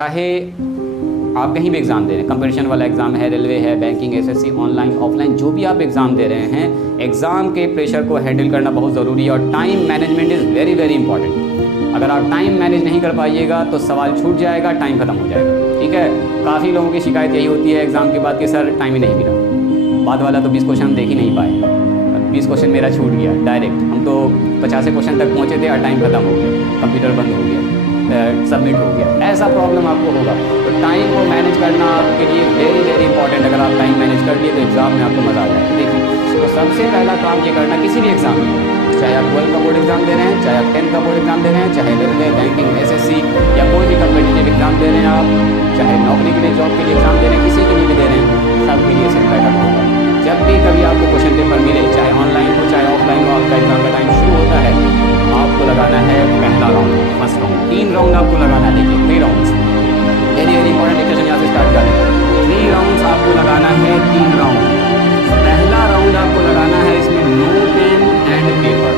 चाहे आप कहीं भी एग्ज़ाम दे रहे हैं, कंपटीशन वाला एग्ज़ाम है, रेलवे है, बैंकिंग, एसएससी, ऑनलाइन ऑफलाइन जो भी आप एग्ज़ाम दे रहे हैं, एग्ज़ाम के प्रेशर को हैंडल करना बहुत ज़रूरी है और time management is very very important. अगर आप टाइम मैनेज नहीं कर पाइएगा तो सवाल छूट जाएगा, टाइम ख़त्म हो जाएगा। ठीक है, काफ़ी लोगों की शिकायत यही होती है एग्ज़ाम के बाद कि सर टाइम ही नहीं मिला। बाद वाला तो 20 क्वेश्चन हम देख ही नहीं पाए, 20 क्वेश्चन मेरा छूट गया डायरेक्ट। हम तो 50 क्वेश्चन तक पहुँचे थे और टाइम ख़त्म हो गया, कंप्यूटर बंद हो गया, सबमिट हो गया। ऐसा प्रॉब्लम आपको होगा, तो टाइम को मैनेज करना आपके लिए वेरी वेरी इंपॉर्टेंट। अगर आप टाइम मैनेज कर लिए तो एग्ज़ाम में आपको मज़ा आ जाएगा। देखिए, तो सबसे पहला काम ये करना किसी भी एग्ज़ाम में, चाहे आप 12 का बोर्ड एग्ज़ाम दे रहे हैं, चाहे आप 10 का बोर्ड एग्ज़ाम दे रहे हैं, चाहे रेलवे, बैंकिंग, एसएससी या कोई भी कम्पिटिटिव एग्ज़ाम दे रहे हैं आप, चाहे नौकरी के लिए, जॉब के लिए एग्ज़ाम दे रहे हैं, किसी के लिए भी दे रहे हैं, सबके लिए सेम पैटर्न होगा। जब भी कभी आपको क्वेश्चन पेपर मिले, चाहे ऑनलाइन हो चाहे ऑफलाइन हो, आपका एग्ज़ाम का टाइम शुरू होता है, आपको लगाना है पहला राउंड, फर्स्ट राउंड। 3 राउंड आपको लगाना है। देखिए 3 rounds very very important. Discussion यहाँ से स्टार्ट करें। 3 राउंड्स आपको लगाना है, 3 राउंड। पहला राउंड आपको लगाना है, इसमें नो पेन एंड पेपर,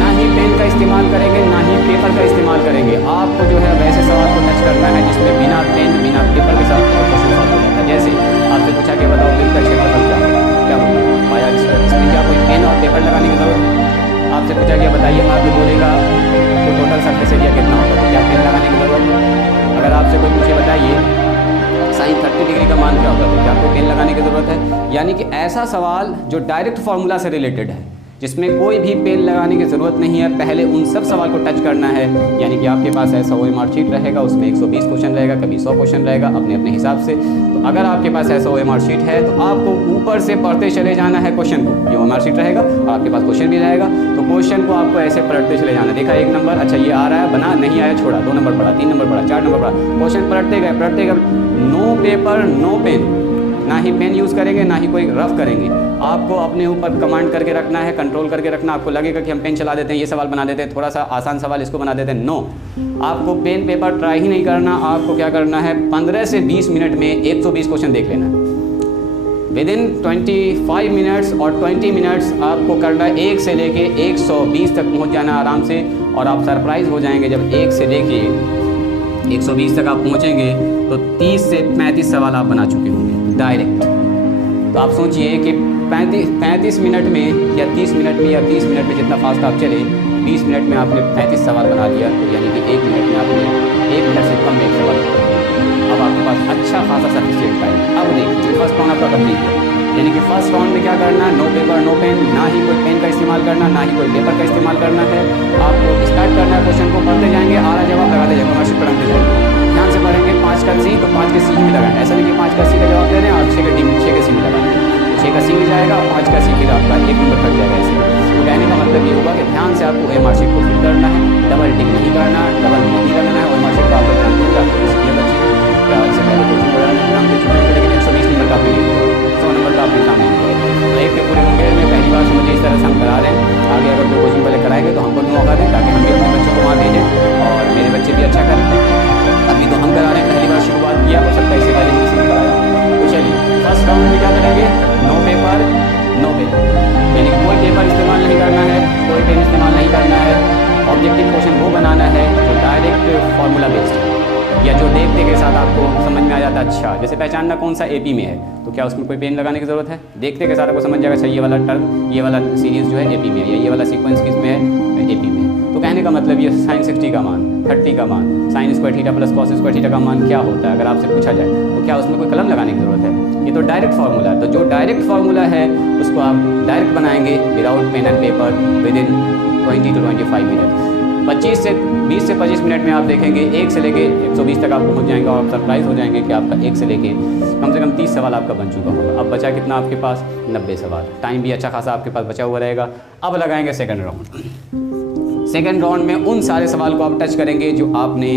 ना ही पेन का इस्तेमाल करेंगे ना ही पेपर का इस्तेमाल करेंगे। आपको जो है वैसे सवाल को टच करना है जिसमें बिना पेन बिना पेपर के साथ क्वेश्चन सॉल्व हो जाता है। जैसे आपसे पूछा कि बताओ दिल का क्षेत्रफल क्या होगा, पाया इसमें क्या कोई पेन और पेपर लगाने की जरूरत? आपसे पूछा गया बताइए, आपको बोलेगा तो टोटल सरफेस एरिया कितना होगा, तो क्या पेन लगाने की जरूरत है? अगर आपसे कोई पूछे बताइए साइन 30 डिग्री का मान क्या होगा, तो क्या आपको पेन लगाने की ज़रूरत है? यानी कि ऐसा सवाल जो डायरेक्ट फार्मूला से रिलेटेड है, जिसमें कोई भी पेन लगाने की ज़रूरत नहीं है, पहले उन सब सवाल को टच करना है। यानी कि आपके पास ऐसा OMR शीट रहेगा, उसमें 120 क्वेश्चन रहेगा, कभी 100 क्वेश्चन रहेगा अपने अपने हिसाब से। तो अगर आपके पास ऐसा OMR शीट है तो आपको ऊपर से पढ़ते चले जाना है क्वेश्चन को। ये OMR शीट रहेगा और आपके पास क्वेश्चन भी रहेगा, तो क्वेश्चन को आपको ऐसे पलटते चले जाना। देखा 1 नंबर, अच्छा ये आ रहा है, बना, नहीं आया छोड़ा, 2 नंबर पढ़ा, 3 नंबर पढ़ा, 4 नंबर पढ़ा, क्वेश्चन पलटते गए। नो पेपर नो पेन, ना ही पेन यूज़ करेंगे ना ही कोई रफ करेंगे। आपको अपने ऊपर कमांड करके रखना है, कंट्रोल करके रखना। आपको लगेगा कि हम पेन चला देते हैं, ये सवाल बना देते हैं, थोड़ा सा आसान सवाल इसको बना देते हैं, नो, आपको पेन पेपर ट्राई ही नहीं करना। आपको क्या करना है, 15 से 20 मिनट में 120 क्वेश्चन देख लेना है। विदिन 25 मिनट्स और 20 मिनट्स आपको करना है 1 से लेके 120 तक पहुँच जाना आराम से। और आप सरप्राइज़ हो जाएंगे जब 1 से लेके 120 तक आप पहुँचेंगे तो 30 से 35 सवाल आप बना चुके होंगे डायरेक्ट। तो आप सोचिए कि 35 मिनट में या 30 मिनट में या 30 मिनट में जितना फास्ट आप चले, 20 मिनट में आपने 35 सवाल बना लिया, तो यानी कि 1 मिनट में आपने 1 मिनट से कम में 1 सवाल बना लिया। अब आपके पास अच्छा खासा सफिशिएंट टाइम। अब देखिए फर्स्ट राउंड आपका कंप्लीट है। यानी कि फर्स्ट राउंड में क्या करना है, नो पेपर नो पेन, ना ही कोई पेन का इस्तेमाल करना, ना ही कोई पेपर का इस्तेमाल करना है। आपको स्टार्ट करना है, क्वेश्चन को पढ़ते जाएंगे, आधा जवाब लगाते जाएंगे, मार्क्स पढ़ते जाएंगे। ध्यान से पढ़ेंगे, 5 का सी तो 5 के सी में लगाएंगे। ऐसा नहीं कि 5 का सी का जवाब दे रहे हैं और 6 के सी में लगाएंगे, 6 का सी में जाएगा और 5 का सी फिर आपका 1 नंबर कट जाएगा। ऐसे तो कहने का मतलब ये होगा कि ध्यान से आपको OMR शीट को फिल करना है, डबल टिक नहीं करना, डबल नहीं लगना है। OMR शीट का आपको ध्यान देगा, इसलिए बच्चे इससे पहले कोचिंग वगैरह में एग्जाम दे चुके हैं, लेकिन 120 नंबर का भी 100 नंबर का आपका एग्जाम नहीं होगा। तो एक के पूरे मुंगेर में पहली बार समझिए इस तरह से हम करा रहे हैं। आगे अगर कोई कोचिंग वाले कराएंगे तो हमको भी मौका दें ताकि हम भी अपने बच्चों को वहाँ भेजें और मेरे बच्चे भी अच्छा करें। अभी तो हम करा रहे हैं, पहली बार शुरुआत किया, हो सकता है इससे पहले किसी ने कराया। तो चलिए फर्स्ट राउंड में क्या करेंगे, नो पेपर नो पेन, यानी कोई पेपर इस्तेमाल नहीं करना है, कोई पेन इस्तेमाल नहीं करना है। ऑब्जेक्टिव क्वेश्चन वो बनाना है जो डायरेक्ट फार्मूला बेस्ड है, या जो देखते के साथ आपको समझ में आ जाता है। अच्छा जैसे पहचानना कौन सा AP में है, तो क्या उसमें कोई पेन लगाने की ज़रूरत है? देखते के साथ आपको समझ जाएगा, अच्छा ये वाला टर्म, ये वाला सीरीज़ जो है AP में है, या ये वाला सीक्वेंस किस में है, AP में। तो कहने का मतलब ये साइन 60 का मान, 30 का मान, sine square theta plus cos square theta का मान क्या होता है, अगर आपसे पूछा जाए तो क्या उसमें कोई कलम लगाने की ज़रूरत है? ये तो डायरेक्ट फार्मूला है। तो जो डायरेक्ट फार्मूला है उसको आप डायरेक्ट बनाएंगे without pen and paper within 20 to 25 minute. 20 से 25 मिनट में आप देखेंगे 1 से लेके 120 तक आप पहुंच जाएंगे और आप सरप्राइज हो जाएंगे कि आपका 1 से लेके कम से कम 30 सवाल आपका बन चुका होगा। अब बचा कितना आपके पास, 90 सवाल। टाइम भी अच्छा खासा आपके पास बचा हुआ रहेगा। अब लगाएंगे सेकंड राउंड। सेकंड राउंड में उन सारे सवाल को आप टच करेंगे जो आपने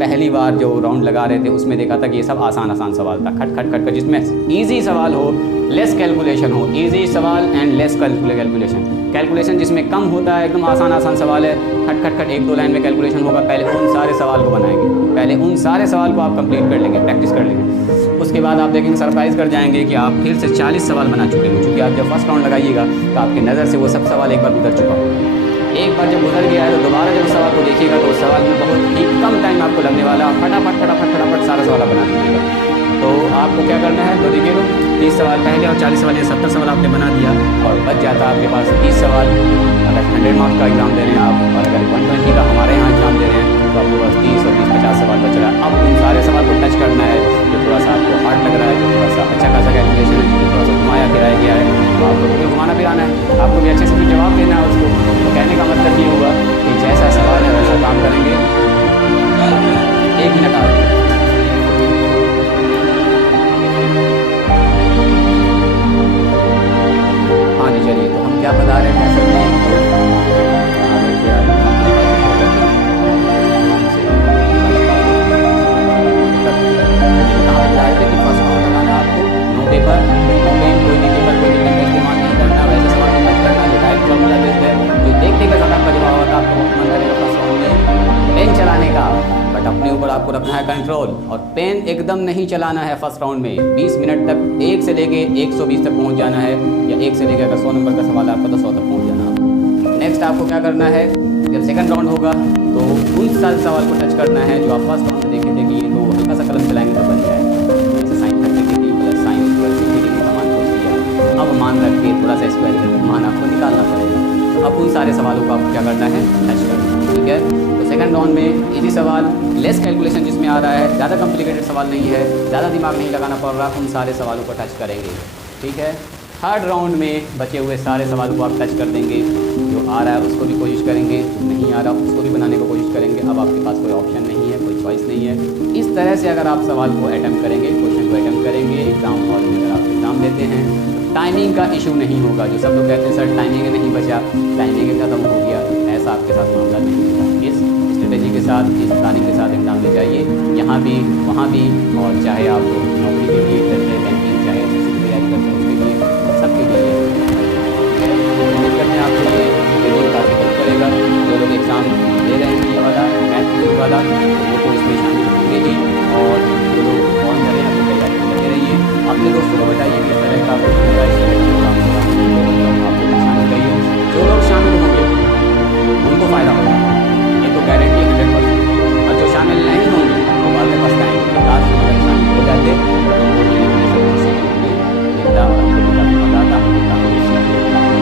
पहली बार जो राउंड लगा रहे थे उसमें देखा था कि ये सब आसान सवाल था, खट खट खट कर, जिसमें इजी सवाल हो, लेस कैलकुलेशन हो, इजी सवाल एंड लेस कैलकुलेशन जिसमें कम होता है, एकदम आसान सवाल है, खट खट खट 1-2 लाइन में कैलकुलेशन होगा। पहले उन सारे सवाल को बनाएंगे, पहले उन सारे सवाल को आप कंप्लीट कर लेंगे, प्रैक्टिस कर लेंगे। उसके बाद आप देखेंगे सरप्राइज कर जाएंगे कि आप फिर से 40 सवाल बना चुके हैं, क्योंकि आप जब फर्स्ट राउंड लगाइएगा तो आपकी नज़र से वो सब सवाल एक बार उतर चुका होगा। एक बार जब गुजर गया है तो दोबारा जब उस सवाल को देखिएगा तो उस सवाल में बहुत ही कम टाइम आपको लगने वाला है। फटाफट सारा सवाल बना दीजिएगा। तो आपको क्या करना है, तो देखिए 30 सवाल पहले और 40 सवाल, 70 सवाल आपने बना दिया और बच जाता आपके पास 30 सवाल। अगर 100 मार्क्स का एग्ज़ाम दे रहे हैं आप, और अगर 120 का हमारे यहाँ एग्ज़ाम दे रहे हैं, तो आपके पास 30 और 20 50 सवाल बच रहा है। अब उन सारे सवाल को टच करना है जो थोड़ा सा आपको हार्ड लग रहा है, जो थोड़ा सा अच्छा खासा कैलकुलेशन है, जो थोड़ा सा घुमाया फिराया गया है, तो आपको भी घुमाना फिराना है, आपको भी अच्छे से भी जवाब देना है उसको। तो कहने का मतलब ये हुआ कि जैसा सवाल है वैसा काम करेंगे। 1 मिनट आ हाँ जी, चलिए। तो हम क्या बता रहे हैं, असल में पेपर, पेन, कोई भी पेपर, कोई भी पेन का इस्तेमाल नहीं करना, वैसे सवाल को मत करना जो डायरेक्ट फॉर्मूला बेस्ड है, जो देखने के साथ आपका जवाब होता है आपको मन करेगा फर्स्ट राउंड में पेन चलाने का, बट अपने ऊपर आपको रखना है कंट्रोल और पेन एकदम नहीं चलाना है फर्स्ट राउंड में। 20 मिनट तक 1 से लेके 120 तक पहुँच जाना है, या 1 से लेकर अगर 100 नंबर का सवाल आपका तो 100 तक पहुँच जाना। नेक्स्ट आपको क्या करना है, जब सेकंड राउंड होगा तो उन सारे सवाल को टच करना है जो आप फर्स्ट राउंड में देखे थे कि तो हल्का सा कलम चलाएंगे तो बन जाए, जैसे sine 30 plus sine square 60 degree का मान पूछ दिया, अब मान रख के थोड़ा सा स्क्वायर करके मान आपको निकालना पड़ेगा। तो अब उन सारे सवालों को आपको क्या करना है, टच करना है, ठीक है। तो सेकंड राउंड में इजी सवाल, लेस कैलकुलेशन जिसमें आ रहा है, ज़्यादा कॉम्प्लिकेटेड सवाल नहीं है, ज़्यादा दिमाग नहीं लगाना पड़ रहा, उन सारे सवालों को टच करेंगे, ठीक है। थर्ड राउंड में बचे हुए सारे सवालों को आप टच कर देंगे, जो आ रहा है उसको भी कोशिश करेंगे, जो नहीं आ रहा उसको भी बनाने की कोशिश करेंगे। अब आपके पास कोई ऑप्शन नहीं है, कोई चॉइस नहीं है। इस तरह से अगर आप सवाल को अटैम्प्ट करेंगे, क्वेश्चन को अटैम्प्ट करेंगे एग्ज़ाम हॉल में, अगर आप एग्ज़ाम देते हैं तो टाइमिंग का इशू नहीं होगा। जो सब लोग कहते हैं सर टाइमिंग नहीं बचा, टाइमिंग खत्म हो गया, ऐसा आपके साथ मामला नहीं होगा। इस स्ट्रेटेजी के साथ, इस प्लानिंग के साथ एग्ज़ाम ले जाइए, यहाँ भी वहाँ भी, और चाहे आप नौकरी के लिए रेलवे, बैंकिंग, चाहे SSC की तैयारी करते हैं उसके लिए, सबके लिए उम्मीद करते हैं आपको ये वीडियो काफ़ी हेल्प करेगा। जो लोग एग्ज़ाम दे रहे हैं ये वाला मैथ वाला, तो वो इसमें शामिल होंगे ही, और जो लोग फॉर्म कर रहे हैं अपनी तैयारी में लगे रहिए। अपने दोस्तों को बताइए कि इस तरह का आपको होगा, इस तरह का काम होगा, आपको शामिल करिए। जो लोग शामिल होंगे उनको फ़ायदा होगा, ये तो गारंटी 100%। और जो शामिल नहीं होंगे वो बाद में पछताएंगे कि लास्ट में अगर शामिल हो जाते तो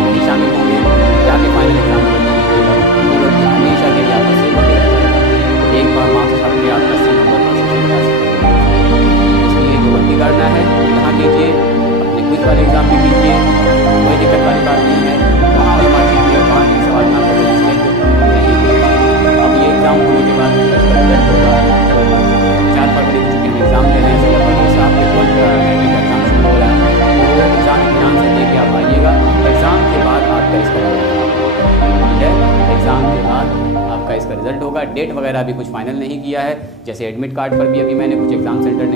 नहीं शामिल होंगे, जाके फाइनल एग्जाम वो गलती हमेशा के लिए आपका सेव होते रह जाएगा। एक बार मार्क्स छप के आपका 80 नंबर पर से जा सकते हैं। इसलिए जो गलती करना है यहाँ कीजिए, अपने क्विज वाले एग्जाम भी कीजिए, कोई दिक्कत वाली बात नहीं है। वहाँ भी मार्क्स दिए, वहाँ के सवाल में आपको कोई मिस्टेक नहीं। अब ये एग्ज़ाम होने के बाद इसका रिजल्ट होगा, 4 फरवरी को चुके हम एग्ज़ाम दे रहे हैं, 16 फरवरी से आपके 12th मैट्रिक का एग्ज़ाम शुरू हो रहा है। तो एग्ज़ाम ध्यान से दे के आप आइएगा। एग्ज़ाम के बाद आपका इसका ठीक है, एग्ज़ाम के बाद आपका इसका रिजल्ट होगा। डेट वगैरह अभी कुछ फाइनल नहीं किया है, जैसे एडमिट कार्ड पर भी अभी मैंने कुछ एग्ज़ाम सेंटर नहीं